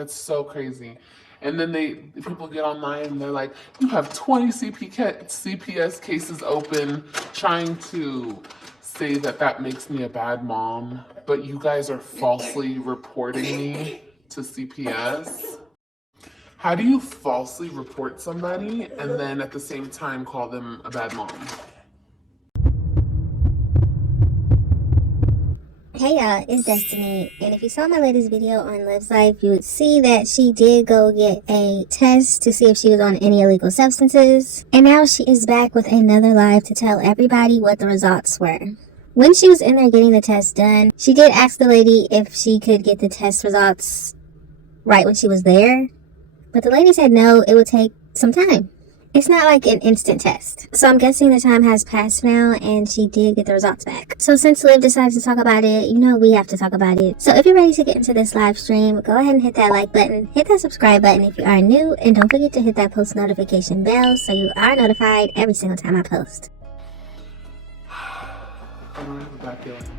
That's so crazy. And then people get online and they're like, you have 20 CPS cases open, trying to say that makes me a bad mom, but you guys are falsely reporting me to CPS. How do you falsely report somebody and then at the same time call them a bad mom? Hey y'all, it's Destiny, and if you saw my latest video on Liv's Life, you would see that she did go get a test to see if she was on any illegal substances, and now she is back with another live to tell everybody what the results were. When she was in there getting the test done, she did ask the lady if she could get the test results right when she was there, but the lady said no, it would take some time. It's not like an instant test. So I'm guessing the time has passed now and she did get the results back. So since Liv decides to talk about it, you know we have to talk about it. So if you're ready to get into this live stream, go ahead and hit that like button, hit that subscribe button if you are new, and don't forget to hit that post notification bell so you are notified every single time I post. I don't have a bad feeling.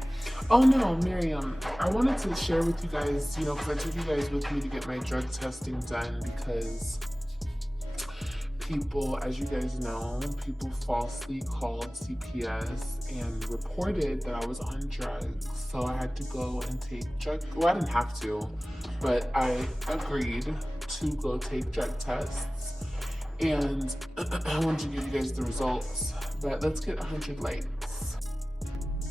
Oh no, Miriam, I wanted to share with you guys, because I took you guys with me to get my drug testing done because people, as you guys know, people falsely called CPS and reported that I was on drugs. So I had to go and take well, I didn't have to, but I agreed to go take drug tests. And I wanted to give you guys the results, but let's get 100 likes.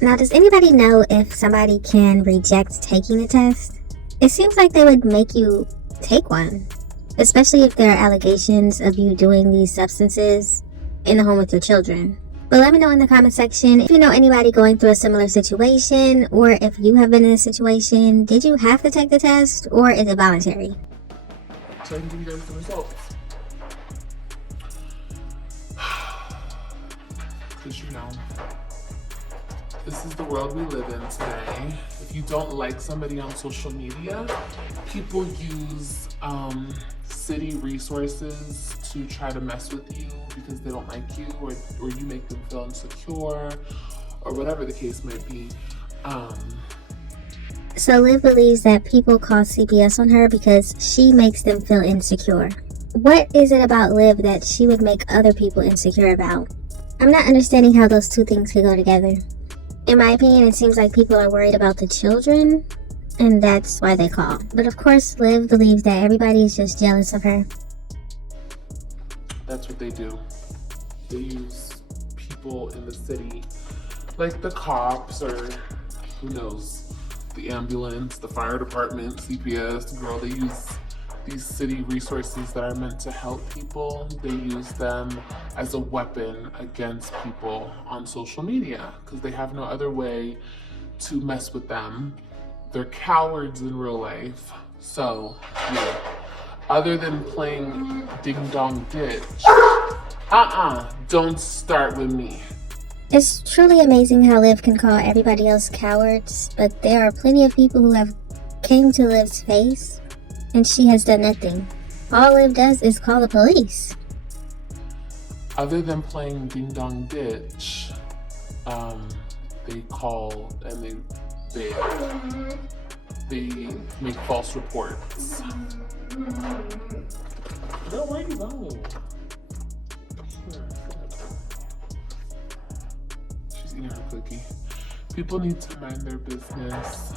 Now, does anybody know if somebody can reject taking the test? It seems like they would make you take one, especially if there are allegations of you doing these substances in the home with your children. But let me know in the comment section if you know anybody going through a similar situation, or if you have been in a situation. Did you have to take the test, or is it voluntary? So I can give you guys the results. Because this is the world we live in today. If you don't like somebody on social media, people use city resources to try to mess with you because they don't like you, or you make them feel insecure, or whatever the case might be. So Liv believes that people call CPS on her because she makes them feel insecure. What is it about Liv that she would make other people insecure about? I'm not understanding how those two things could go together. In my opinion, it seems like people are worried about the children, and that's why they call. But of course, Liv believes that everybody is just jealous of her. That's what they do. They use people in the city, like the cops, or who knows, the ambulance, the fire department, CPS, girl. They use these city resources that are meant to help people. They use them as a weapon against people on social media because they have no other way to mess with them. They're cowards in real life. So, yeah. Other than playing ding dong ditch, don't start with me. It's truly amazing how Liv can call everybody else cowards, but there are plenty of people who have came to Liv's face and she has done nothing. All Liv does is call the police. Other than playing ding dong ditch, they call and they make false reports. Girl, where are you going? She's eating her cookie. People need to mind their business.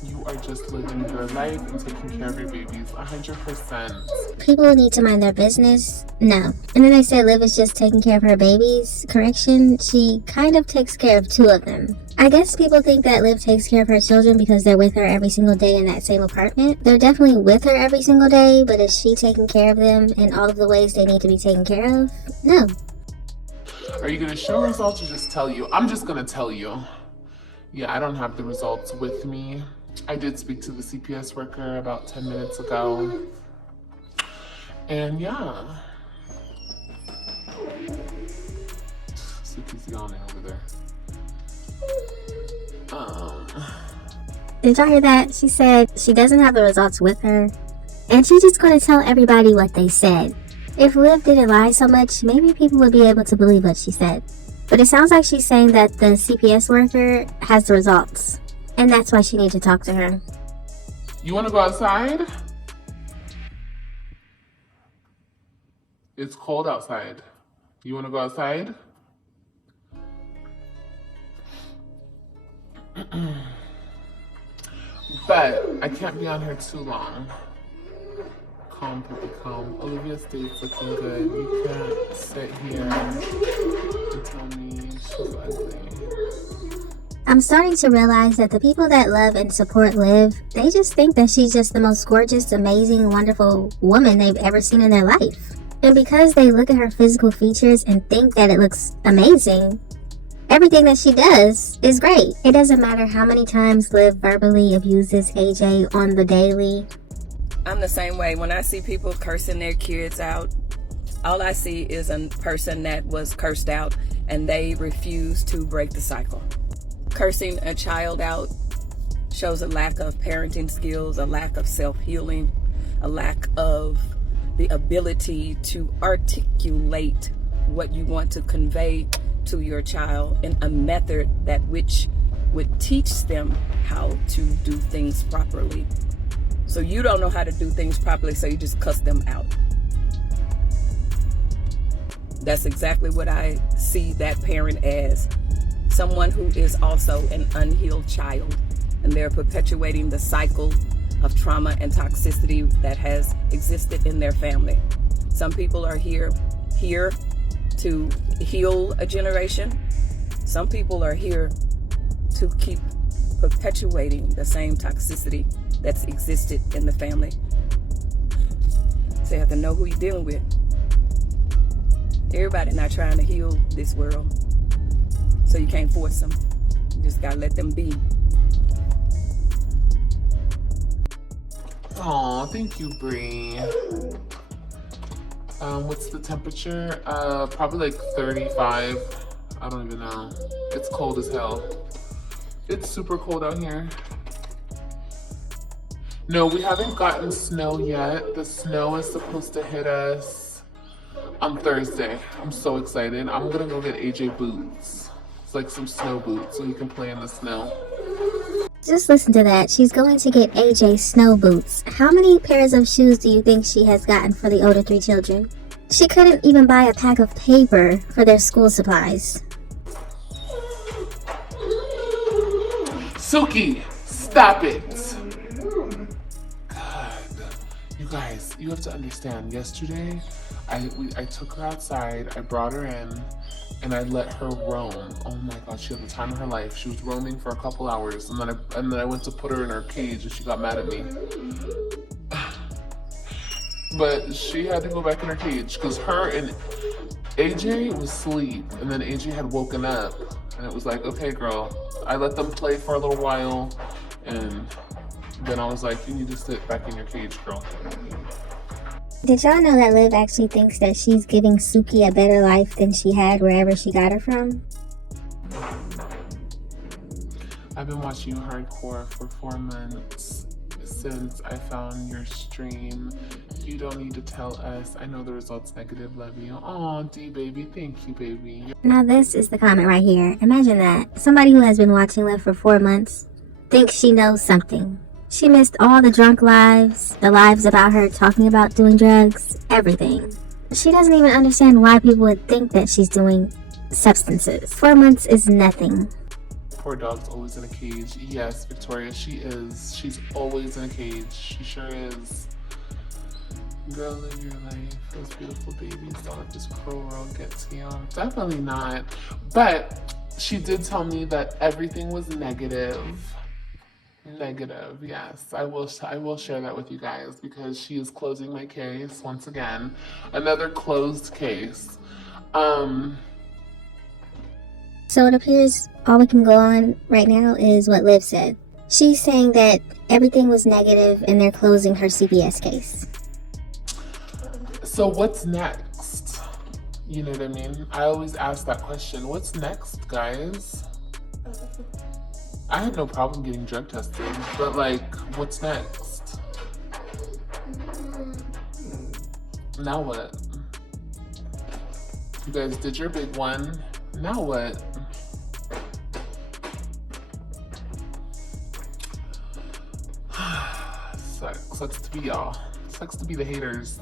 You are just living your life and taking care of your babies 100%. People need to mind their business? No. And then they say Liv is just taking care of her babies. Correction, she kind of takes care of two of them. I guess people think that Liv takes care of her children because they're with her every single day in that same apartment. They're definitely with her every single day, but is she taking care of them in all of the ways they need to be taken care of? No. Are you going to show results or just tell you? I'm just going to tell you. Yeah, I don't have the results with me. I did speak to the CPS worker about 10 minutes ago. And yeah. Suki's yawning over there. Did y'all hear that? She said she doesn't have the results with her, and she's just going to tell everybody what they said. If Liv didn't lie so much, maybe people would be able to believe what she said. But it sounds like she's saying that the CPS worker has the results, and that's why she needs to talk to her. You want to go outside? It's cold outside. You want to go outside? But I can't be on here too long. Calm, puppy, calm. Olivia's date's looking good. You can't sit here and tell me she's ugly. I'm starting to realize that the people that love and support Liv, they just think that she's just the most gorgeous, amazing, wonderful woman they've ever seen in their life. And because they look at her physical features and think that it looks amazing, everything that she does is great. It doesn't matter how many times Liv verbally abuses AJ on the daily. I'm the same way. When I see people cursing their kids out, all I see is a person that was cursed out and they refuse to break the cycle. Cursing a child out shows a lack of parenting skills, a lack of self-healing, a lack of the ability to articulate what you want to convey to your child in a method that which would teach them how to do things properly. So you don't know how to do things properly, so you just cuss them out. That's exactly what I see that parent as. Someone who is also an unhealed child, and they're perpetuating the cycle of trauma and toxicity that has existed in their family. Some people are here to heal a generation. Some people are here to keep perpetuating the same toxicity that's existed in the family. So you have to know who you're dealing with. Everybody not trying to heal this world, so you can't force them. You just gotta let them be. Aw, thank you, Bree. What's the temperature? Probably like 35. I don't even know. It's cold as hell. It's super cold out here. No, we haven't gotten snow yet. The snow is supposed to hit us on Thursday. I'm so excited. I'm gonna go get AJ boots. It's like some snow boots so he can play in the snow. Just listen to that. She's going to get AJ snow boots. How many pairs of shoes do you think she has gotten for the older 3 children? She couldn't even buy a pack of paper for their school supplies. Suki, stop it. God, you guys, you have to understand. Yesterday, I took her outside. I brought her in, and I let her roam. Oh my God, she had the time of her life. She was roaming for a couple hours, and then I went to put her in her cage, and she got mad at me. But she had to go back in her cage because her and AJ was asleep, and then AJ had woken up, and it was like, okay, girl. I let them play for a little while, and then I was like, you need to sit back in your cage, girl. Did y'all know that Liv actually thinks that she's giving Suki a better life than she had wherever she got her from? I've been watching you hardcore for 4 months since I found your stream. You don't need to tell us. I know the result's negative. Love you. Aw, D baby. Thank you, baby. Now this is the comment right here. Imagine that. Somebody who has been watching Liv for 4 months thinks she knows something. She missed all the drunk lives, the lives about her talking about doing drugs, everything. She doesn't even understand why people would think that she's doing substances. 4 months is nothing. Poor dog's always in a cage. Yes, Victoria, she is. She's always in a cage. She sure is. Girl, live your life. Those beautiful babies. Don't let this cruel world get to you. Definitely not. But she did tell me that everything was negative. Negative, yes. I will share that with you guys because she is closing my case once again. Another closed case. So it appears all we can go on right now is what Liv said. She's saying that everything was negative and they're closing her CPS case. So what's next? You know what I mean? I always ask that question. What's next, guys? I had no problem getting drug tested, but like, what's next? Now what? You guys did your big one. Now what? Sucks to be y'all. Sucks to be the haters.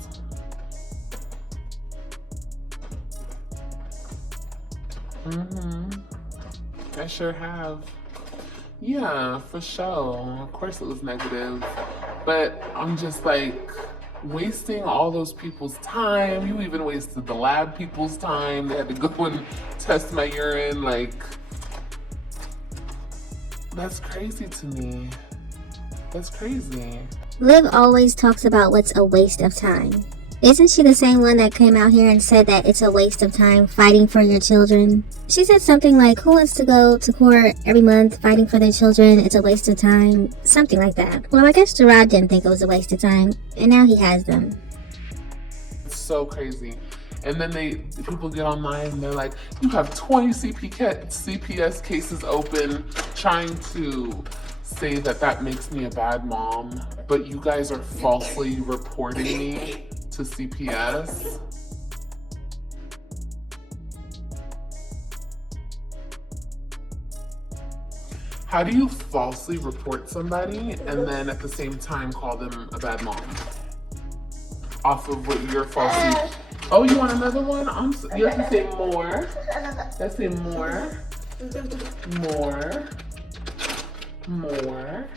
I sure have. Yeah, for sure. Of course it was negative. But I'm just like wasting all those people's time. You even wasted the lab people's time. They had to go and test my urine. Like, that's crazy to me. That's crazy. Liv always talks about what's a waste of time. Isn't she the same one that came out here and said that it's a waste of time fighting for your children? She said something like, who wants to go to court every month fighting for their children? It's a waste of time. Something like that. Well, I guess Gerard didn't think it was a waste of time, and now he has them. It's so crazy. And then people get online and they're like, you have 20 CPS cases open, trying to say that makes me a bad mom, but you guys are falsely reporting me to CPS. How do you falsely report somebody and then at the same time call them a bad mom? Off of what you're falsely... Oh, you want another one? You have to say more. Let's say more. More. More.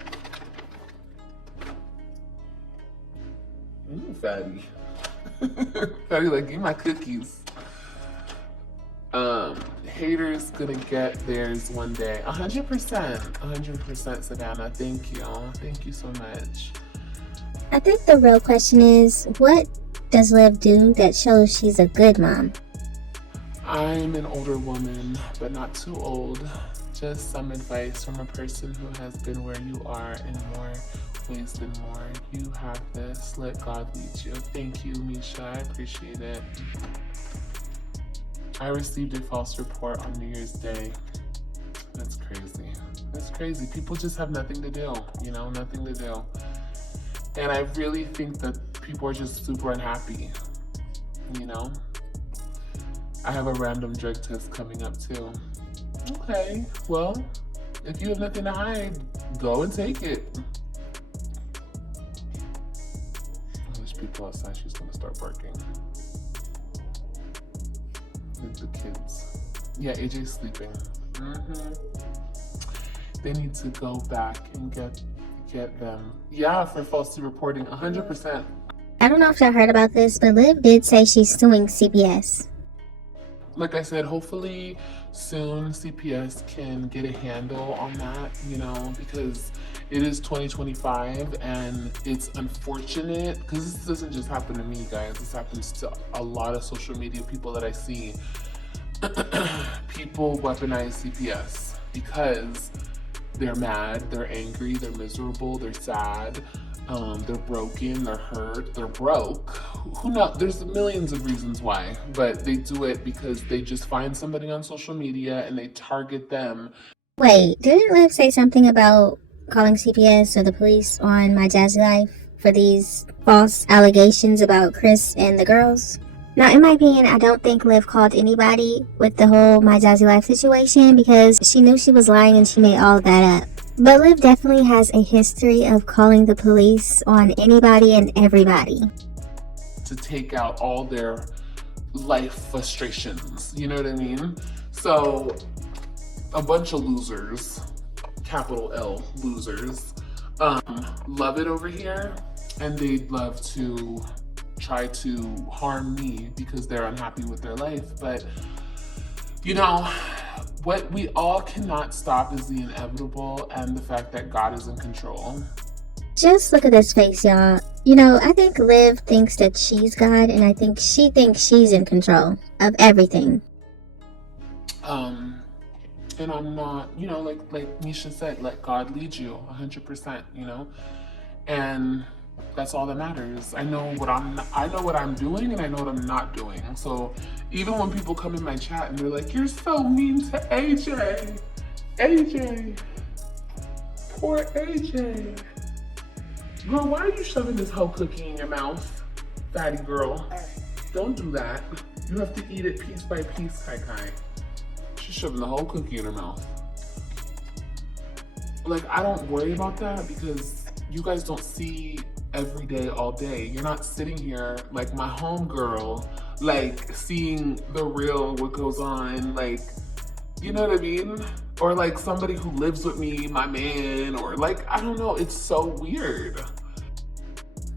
Fatty. Fatty, like, give me my cookies. Haters gonna get theirs one day. 100%. 100%, Savannah. Thank you. Thank you so much. I think the real question is, what does Liv do that shows she's a good mom? I'm an older woman, but not too old. Just some advice from a person who has been where you are in more ways than more. You have this. Let God lead you. Thank you, Misha. I appreciate it. I received a false report on New Year's Day. That's crazy. That's crazy. People just have nothing to do, you know, nothing to do. And I really think that people are just super unhappy, you know? I have a random drug test coming up too. Okay, well, if you have nothing to hide, go and take it. Oh, there's people outside. She's gonna start barking. With the kids. Yeah, AJ's sleeping. They need to go back and get them. Yeah, for falsely reporting, 100%. I don't know if y'all heard about this, but Liv did say she's suing CPS. Like I said, hopefully soon CPS can get a handle on that, you know, because it is 2025 and it's unfortunate because this doesn't just happen to me, guys. This happens to a lot of social media people that I see. People weaponize CPS because they're mad, they're angry, they're miserable, they're sad, they're broken, they're hurt, they're broke. Who knows? There's millions of reasons why, but they do it because they just find somebody on social media and they target them. Wait, didn't Liv say something about calling CPS or the police on My Jazzy Life for these false allegations about Chris and the girls? Now, in my opinion, I don't think Liv called anybody with the whole My Jazzy Life situation because she knew she was lying and she made all of that up. But Liv definitely has a history of calling the police on anybody and everybody. To take out all their life frustrations, you know what I mean? So, a bunch of losers, capital L, losers, love it over here, and they'd love to try to harm me because they're unhappy with their life. But, you know, what we all cannot stop is the inevitable and the fact that God is in control. Just look at this face, y'all. You know, I think Liv thinks that she's God, and I think she thinks she's in control of everything. And I'm not, you know, like Misha said, let God lead you 100%, you know? And that's all that matters. I know what I'm doing and I know what I'm not doing. So even when people come in my chat and they're like, you're so mean to AJ. AJ. Poor AJ. Girl, why are you shoving this whole cookie in your mouth? Fatty girl. Don't do that. You have to eat it piece by piece, Kai Kai. She's shoving the whole cookie in her mouth. Like, I don't worry about that because you guys don't see every day, all day. You're not sitting here like my homegirl, like seeing the real, what goes on. Like, You know what I mean? Or like somebody who lives with me, my man, or like, I don't know, it's so weird.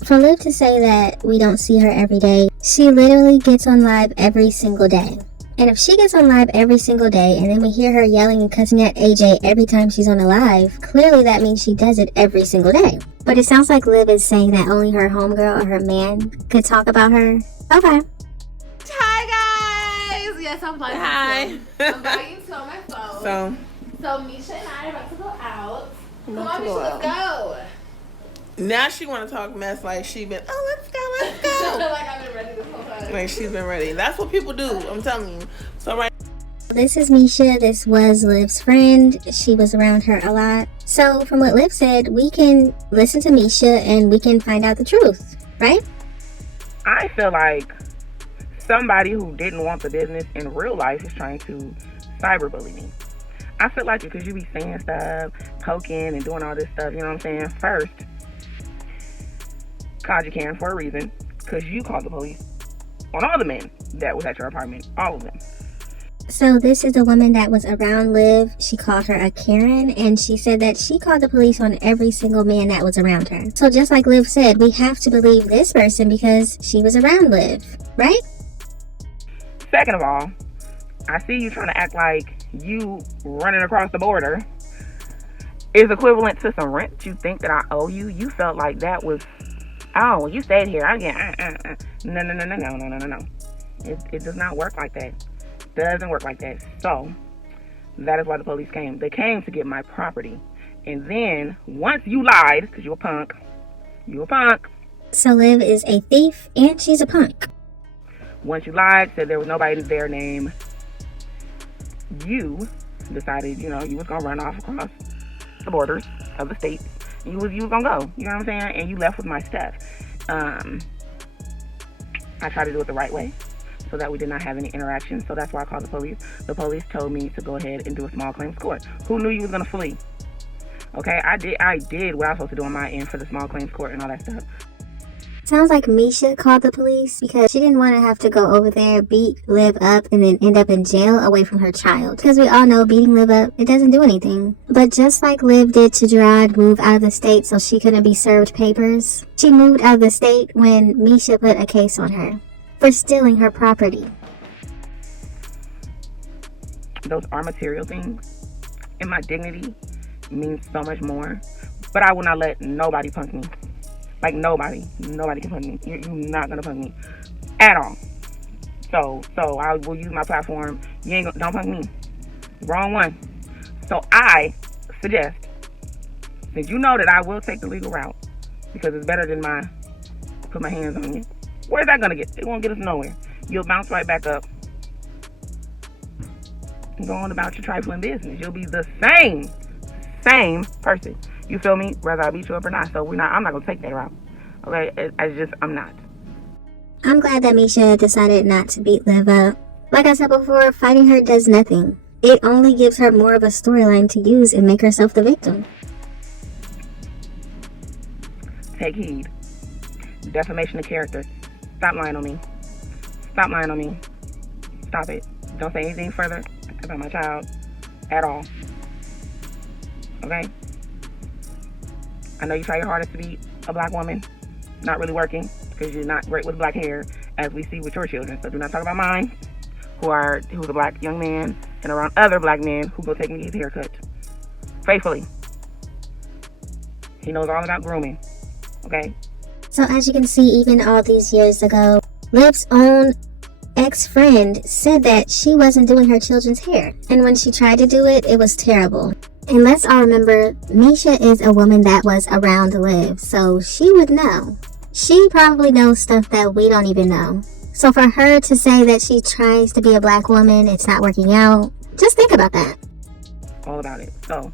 For Liv to say that we don't see her every day, she literally gets on live every single day. And if she gets on live every single day and then we hear her yelling and cussing at AJ every time she's on a live, clearly that means she does it every single day. But it sounds like Liv is saying that only her homegirl or her man could talk about her. Okay. Hi guys! Yes, I'm vlogging. Hi. I'm vlogging to on my phone. So Misha and I are about to go out. Come on, Misha, let's go. Now she want to talk mess like she been, oh, let's go. Like I've been ready this whole time. Like she's been ready. That's what people do. I'm telling you. So right. This is Misha. This was Liv's friend. She was around her a lot. So from what Liv said, we can listen to Misha and we can find out the truth, right? I feel like somebody who didn't want the business in real life is trying to cyberbully me. I feel like because you be saying stuff, poking and doing all this stuff, you know what I'm saying? First, called you Karen for a reason, because you called the police on all the men that was at your apartment, all of them. So this is the woman that was around Liv. She called her a Karen, and she said that she called the police on every single man that was around her. So just like Liv said, we have to believe this person because she was around Liv, right? Second of all, I see you trying to act like you running across the border is equivalent to some rent you think that I owe you. You felt like that was, oh, well, you stayed here. I get, No. It does not work like that. Doesn't work like that. So that is why the police came. They came to get my property. And then once you lied, because you a punk. So Liv is a thief and she's a punk. Once you lied, said there was nobody there named, you decided, you know, you was gonna run off across the borders of the state. You was gonna go. You know what I'm saying? And you left with my stuff. I tried to do it the right way, so that we did not have any interaction. So that's why I called the police. The police told me to go ahead and do a small claims court. Who knew you was gonna flee? Okay, I did what I was supposed to do on my end for the small claims court and all that stuff. Sounds like Misha called the police because she didn't want to have to go over there, beat Liv up, and then end up in jail away from her child. Because we all know beating Liv up, it doesn't do anything. But just like Liv did to Gerard move out of the state so she couldn't be served papers, she moved out of the state when Misha put a case on her for stealing her property. Those are material things, and my dignity means so much more. But I will not let nobody punk me. Like nobody can punk me. You're not gonna punk me at all. So I will use my platform. Don't punk me. Wrong one. So I suggest, since you know that I will take the legal route, because it's better than put my hands on you. Where's that gonna get? It won't get us nowhere. You'll bounce right back up and go on about your trifling business. You'll be the same person. You feel me? Whether I beat you up or not. So I'm not gonna take that route. Okay? I'm not. I'm glad that Misha decided not to beat Liv up. Like I said before, fighting her does nothing. It only gives her more of a storyline to use and make herself the victim. Take heed. Defamation of character. Stop lying on me. Stop it. Don't say anything further about my child at all. Okay? I know you try your hardest to be a black woman. Not really working because you're not great with black hair, as we see with your children. So do not talk about mine, who's a black young man, and around other black men who go take me his haircut. Faithfully. He knows all about grooming. Okay? So as you can see, even all these years ago, Liv's own ex-friend said that she wasn't doing her children's hair. And when she tried to do it, it was terrible. And let's all remember, Misha is a woman that was around Liv, so she would know. She probably knows stuff that we don't even know. So for her to say that she tries to be a black woman, it's not working out, just think about that. All about it. So,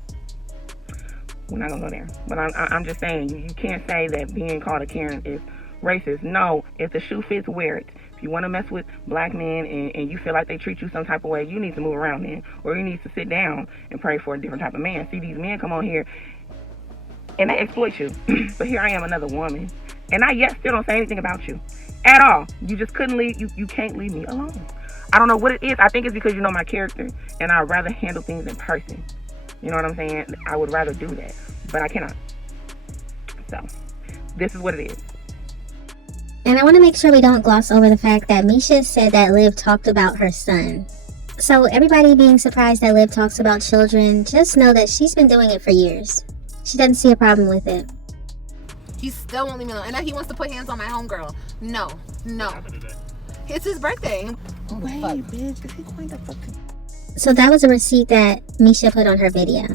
we're not going to go there. But I'm just saying, you can't say that being called a Karen is racist. No, if the shoe fits, wear it. If you want to mess with black men and you feel like they treat you some type of way, you need to move around then. Or you need to sit down and pray for a different type of man. See, these men come on here and they exploit you. But here I am, another woman. And I yet still don't say anything about you at all. You just couldn't leave. You can't leave me alone. I don't know what it is. I think it's because you know my character, and I'd rather handle things in person. You know what I'm saying? I would rather do that, but I cannot. So, this is what it is. And I want to make sure we don't gloss over the fact that Misha said that Liv talked about her son. So everybody being surprised that Liv talks about children, just know that she's been doing it for years. She doesn't see a problem with it. He still won't leave me alone. And now he wants to put hands on my homegirl. No. It's his birthday. Wait, bitch, is he going to fucking... So that was a receipt that Misha put on her video.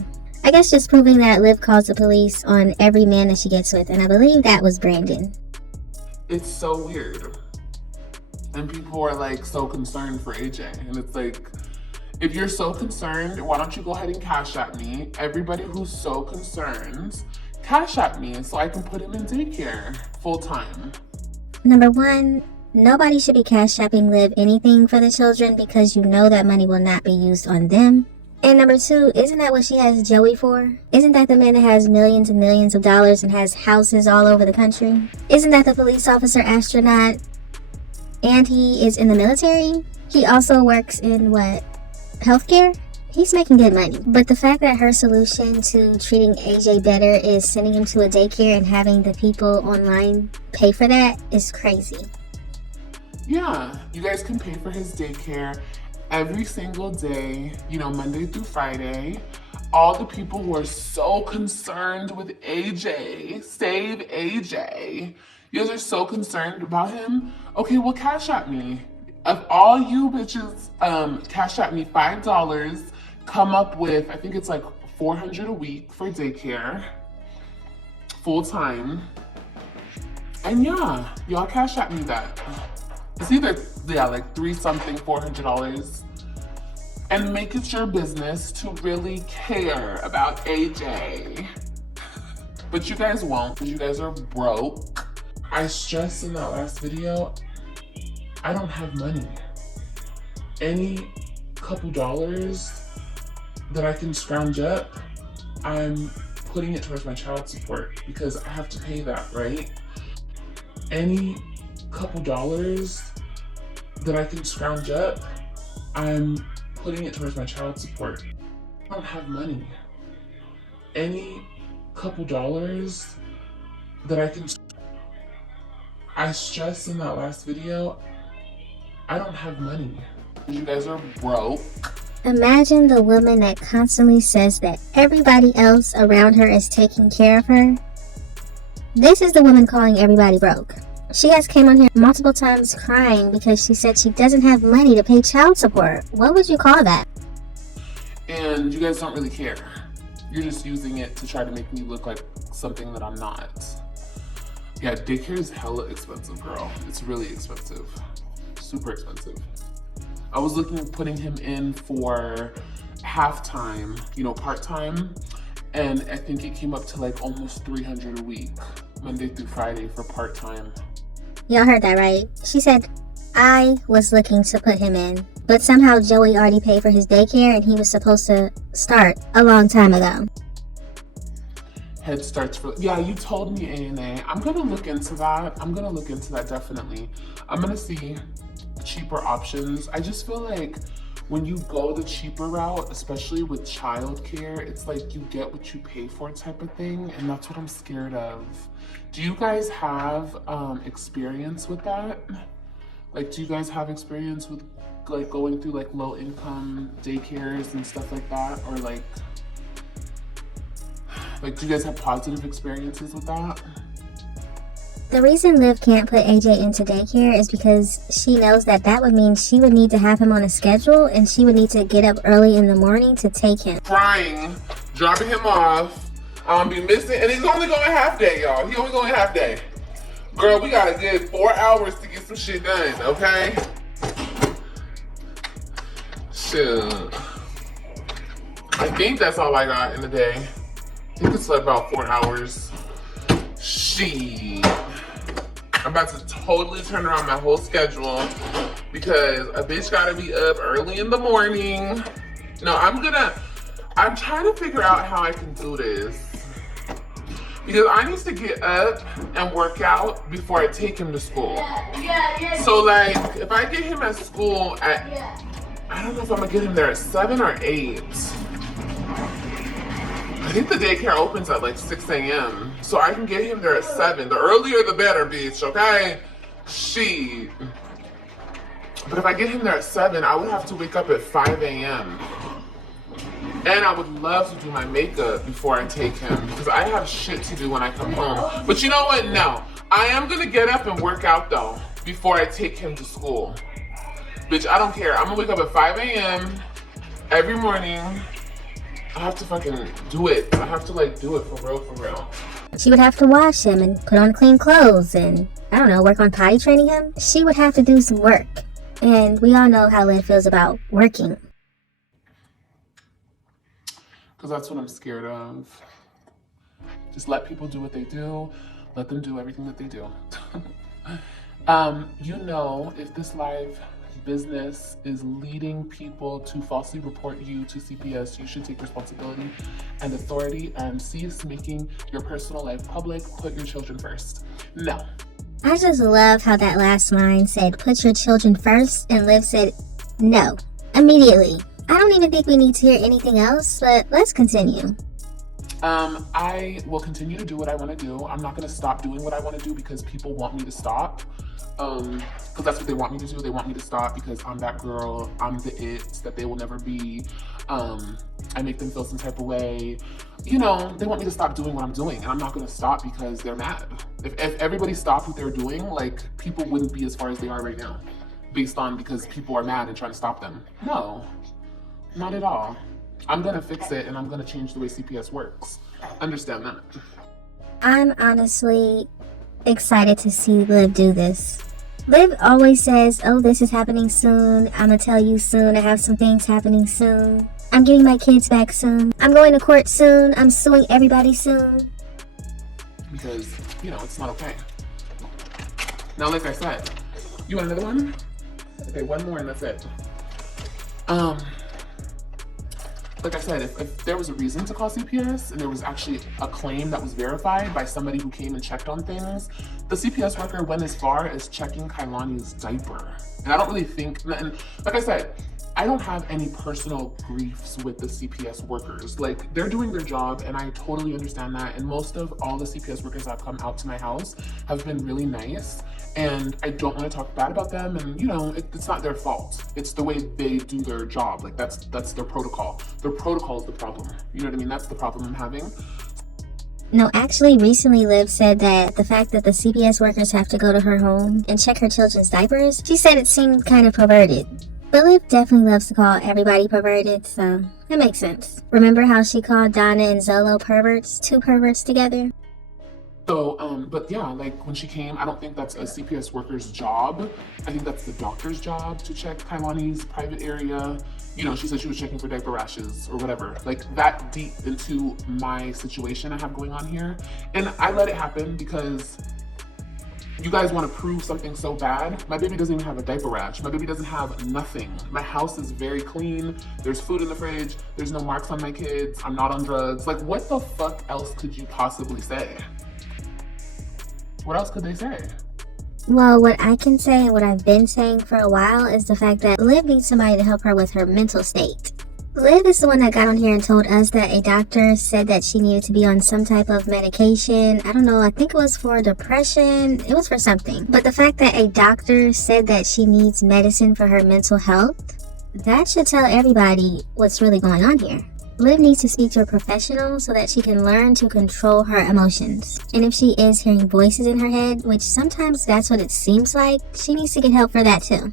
I guess just proving that Liv calls the police on every man that she gets with, and I believe that was Brandon. It's so weird. And people are like so concerned for AJ. And it's like, if you're so concerned, why don't you go ahead and cash at me? Everybody who's so concerned, cash at me so I can put him in daycare full time. Number one, nobody should be cash apping Liv anything for the children because you know that money will not be used on them. And number two, isn't that what she has Joey for? Isn't that the man that has millions and millions of dollars and has houses all over the country? Isn't that the police officer astronaut? And he is in the military? He also works in what? Healthcare? He's making good money. But the fact that her solution to treating AJ better is sending him to a daycare and having the people online pay for that is crazy. Yeah, you guys can pay for his daycare every single day, you know, Monday through Friday. All the people who are so concerned with AJ, save AJ. You guys are so concerned about him. Okay, well, cash at me. Of all you bitches, cash at me $5, come up with, I think it's like $400 a week for daycare, full time. And yeah, y'all cash at me that. It's either, yeah, like $3-something, $400. And make it your business to really care about AJ. But you guys won't, because you guys are broke. I stressed in that last video, I don't have money. Any couple dollars that I can scrounge up, I'm putting it towards my child support because I have to pay that, right? Any couple dollars that I can scrounge up, I'm putting it towards my child support. I don't have money. Any couple dollars that I stressed in that last video, I don't have money. You guys are broke. Imagine the woman that constantly says that everybody else around her is taking care of her. This is the woman calling everybody broke. She has came on here multiple times crying because she said she doesn't have money to pay child support. What would you call that? And you guys don't really care. You're just using it to try to make me look like something that I'm not. Yeah, daycare is hella expensive, girl. It's really expensive. Super expensive. I was looking at putting him in for half-time, you know, part-time. And I think it came up to like almost $300 a week, Monday through Friday for part-time. Y'all heard that right? She said, I was looking to put him in, but somehow Joey already paid for his daycare and he was supposed to start a long time ago. Head starts for, yeah, you told me, ANA. I'm gonna look into that. Definitely. I'm gonna see cheaper options. I just feel like when you go the cheaper route, especially with childcare, it's like you get what you pay for type of thing, and that's what I'm scared of. Do you guys have experience with that? Like, do you guys have experience with like going through like low income daycares and stuff like that? Or like do you guys have positive experiences with that? The reason Liv can't put AJ into daycare is because she knows that that would mean she would need to have him on a schedule and she would need to get up early in the morning to take him. Crying, dropping him off. I'm gonna be missing, and he's only going half day, y'all. He only going half day. Girl, we got a good 4 hours to get some shit done, okay? Shit. I think that's all I got in the day. I think it's like about 4 hours. Shit. I'm about to totally turn around my whole schedule because a bitch gotta be up early in the morning. No, I'm trying to figure out how I can do this. Because I need to get up and work out before I take him to school. Yeah. So like, if I get him at school at, I don't know if I'm gonna get him there at 7 or 8. I think the daycare opens at like 6 a.m. So I can get him there at 7. The earlier the better, bitch, okay? Shit. But if I get him there at 7, I would have to wake up at 5 a.m. And I would love to do my makeup before I take him because I have shit to do when I come home. But you know what? No. I am gonna get up and work out though before I take him to school. Bitch, I don't care. I'm gonna wake up at 5 a.m. every morning. I have to fucking do it. I have to like do it for real. She would have to wash him and put on clean clothes and, I don't know, work on potty training him. She would have to do some work. And we all know how Liv feels about working. Because that's what I'm scared of. Just let people do what they do. Let them do everything that they do. You know, if this live business is leading people to falsely report you to CPS, you should take responsibility and authority and cease making your personal life public. Put your children first. No. I just love how that last line said, put your children first, and Liv said, no, immediately. I don't even think we need to hear anything else, but let's continue. I will continue to do what I want to do. I'm not going to stop doing what I want to do because people want me to stop. Because that's what they want me to do. They want me to stop because I'm that girl. I'm the it that they will never be. I make them feel some type of way. You know, they want me to stop doing what I'm doing, and I'm not going to stop because they're mad. If everybody stopped what they're doing, like, people wouldn't be as far as they are right now based on because people are mad and trying to stop them. No, not at all. I'm going to fix it, and I'm going to change the way CPS works. Understand that. I'm honestly excited to see Liv do this. Liv always says, oh, this is happening soon. I'm gonna tell you soon. I have some things happening soon. I'm getting my kids back soon. I'm going to court soon. I'm suing everybody soon. Because, you know, it's not okay. Now, like I said, you want another one? Okay, one more and that's it. Like I said, if there was a reason to call CPS and there was actually a claim that was verified by somebody who came and checked on things, the CPS worker went as far as checking Kailani's diaper. And I don't really think, and like I said, I don't have any personal griefs with the CPS workers. Like, they're doing their job and I totally understand that. And most of all the CPS workers that have come out to my house have been really nice. And I don't want to talk bad about them, and you know, it's not their fault. It's the way they do their job. Like, that's their protocol. Their protocol is the problem. You know what I mean? That's the problem I'm having. No, actually, recently Liv said that the fact that the CPS workers have to go to her home and check her children's diapers, she said it seemed kind of perverted. But Liv definitely loves to call everybody perverted, so that makes sense. Remember how she called Donna and Zolo perverts? 2 perverts together? So, but yeah, like when she came, I don't think that's a CPS worker's job. I think that's the doctor's job to check Kailani's private area. You know, she said she was checking for diaper rashes or whatever. Like, that deep into my situation I have going on here. And I let it happen because you guys want to prove something so bad. My baby doesn't even have a diaper rash. My baby doesn't have nothing. My house is very clean. There's food in the fridge. There's no marks on my kids. I'm not on drugs. Like, what the fuck else could you possibly say? What else could they say? Well, what I can say and what I've been saying for a while is the fact that Liv needs somebody to help her with her mental state. Liv is the one that got on here and told us that a doctor said that she needed to be on some type of medication. I don't know, I think it was for depression. It was for something. But the fact that a doctor said that she needs medicine for her mental health, that should tell everybody what's really going on here. Liv needs to speak to a professional so that she can learn to control her emotions. And if she is hearing voices in her head, which sometimes that's what it seems like, she needs to get help for that too.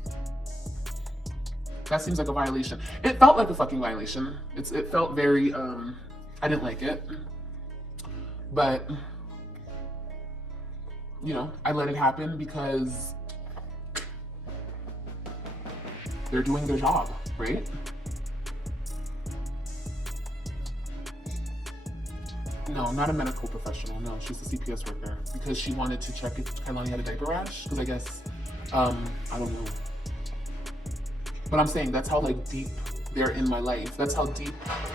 That seems like a violation. It felt like a fucking violation. It felt very, I didn't like it. But, you know, I let it happen because they're doing their job, right? No, not a medical professional. No, she's a CPS worker because she wanted to check if Kailani had a diaper rash. Because I guess, I don't know. But I'm saying that's how like deep they're in my life. That's how deep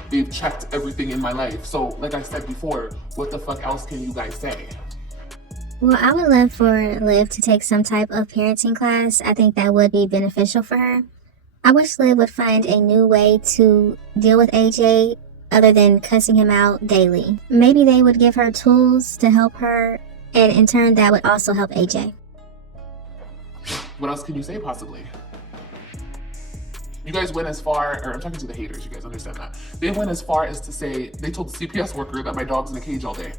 they've checked everything in my life. So like I said before, what the fuck else can you guys say? Well, I would love for Liv to take some type of parenting class. I think that would be beneficial for her. I wish Liv would find a new way to deal with AJ other than cussing him out daily. Maybe they would give her tools to help her, and in turn that would also help AJ. What else can you say possibly? You guys went as far, or I'm talking to the haters, you guys understand that. They went as far as to say, they told the CPS worker that my dog's in a cage all day.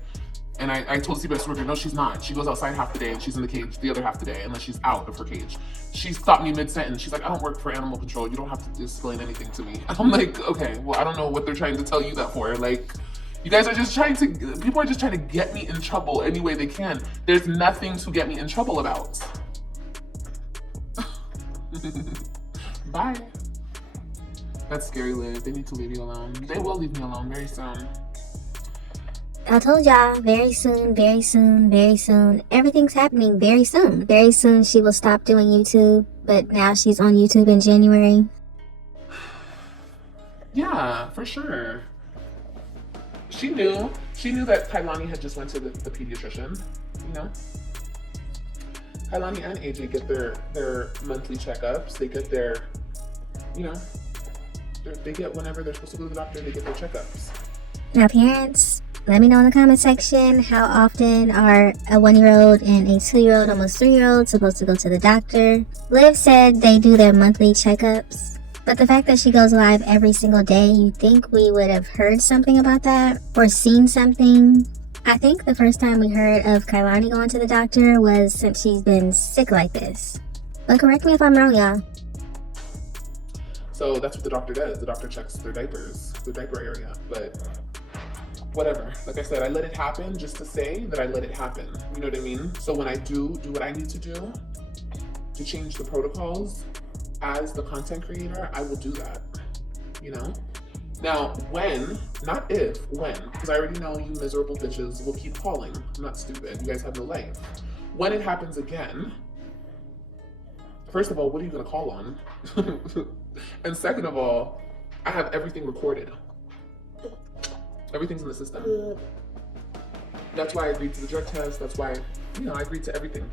And I told the CPS worker, no, she's not. She goes outside half the day and she's in the cage the other half the day, unless she's out of her cage. She stopped me mid-sentence. She's like, I don't work for animal control. You don't have to explain anything to me. I'm like, okay, well, I don't know what they're trying to tell you that for. Like, you guys are just trying to, people are just trying to get me in trouble any way they can. There's nothing to get me in trouble about. Bye. That's scary, Liv. They need to leave you alone. They will leave me alone very soon. I told y'all, very soon, very soon, very soon. Everything's happening very soon. Very soon she will stop doing YouTube, but now she's on YouTube in January. Yeah, for sure. She knew that Kailani had just went to the pediatrician, you know? Kailani and AJ get their monthly checkups. They get their, you know, they get whenever they're supposed to go to the doctor, they get their checkups. Now parents, let me know in the comment section, how often are a 1-year-old and a 2-year-old, almost 3-year-old supposed to go to the doctor? Liv said they do their monthly checkups, but the fact that she goes live every single day, you'd think we would have heard something about that or seen something. I think the first time we heard of Kailani going to the doctor was since she's been sick like this. But correct me if I'm wrong, y'all. So that's what the doctor does. The doctor checks their diapers, the diaper area, but whatever. Like I said, I let it happen just to say that I let it happen. You know what I mean? So when I do what I need to do to change the protocols as the content creator, I will do that, you know? Now, when, not if, when, because I already know you miserable bitches will keep calling. I'm not stupid. You guys have no life. When it happens again, first of all, what are you gonna call on? And second of all, I have everything recorded. Everything's in the system. That's why I agreed to the drug test. That's why, you know, I agreed to everything.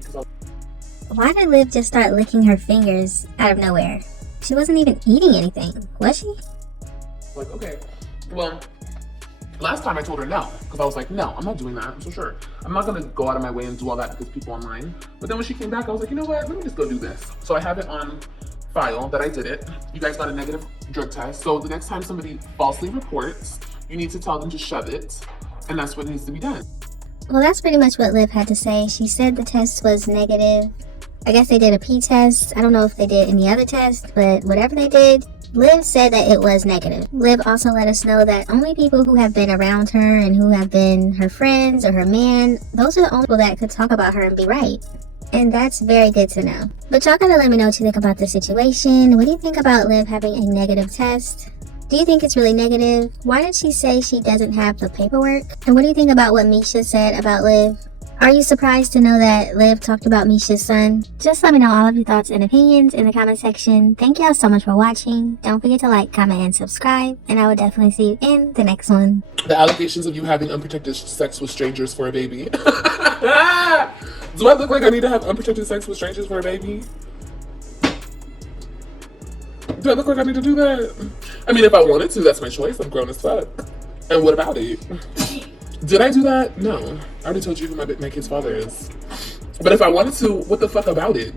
Why did Liv just start licking her fingers out of nowhere? She wasn't even eating anything, was she? Like, okay, well, last time I told her no, because I was like, no, I'm not doing that, I'm so sure. I'm not gonna go out of my way and do all that because people online. But then when she came back, I was like, you know what, let me just go do this. So I have it on file that I did it. You guys got a negative drug test. So the next time somebody falsely reports, you need to tell them to shove it. And that's what needs to be done. Well, that's pretty much what Liv had to say. She said the test was negative. I guess they did a P test. I don't know if they did any other test, but whatever they did, Liv said that it was negative. Liv also let us know that only people who have been around her and who have been her friends or her man, those are the only people that could talk about her and be right. And that's very good to know. But y'all gotta let me know what you think about the situation. What do you think about Liv having a negative test? Do you think it's really negative? Why did she say she doesn't have the paperwork? And what do you think about what Misha said about Liv? Are you surprised to know that Liv talked about Misha's son? Just let me know all of your thoughts and opinions in the comment section. Thank y'all so much for watching. Don't forget to like, comment, and subscribe. And I will definitely see you in the next one. The allegations of you having unprotected sex with strangers for a baby. Do I look like I need to have unprotected sex with strangers for a baby? Do I look like I need to do that? I mean, if I wanted to, that's my choice. I'm grown as fuck. And what about it? Did I do that? No. I already told you who my kid's father is. But if I wanted to, what the fuck about it?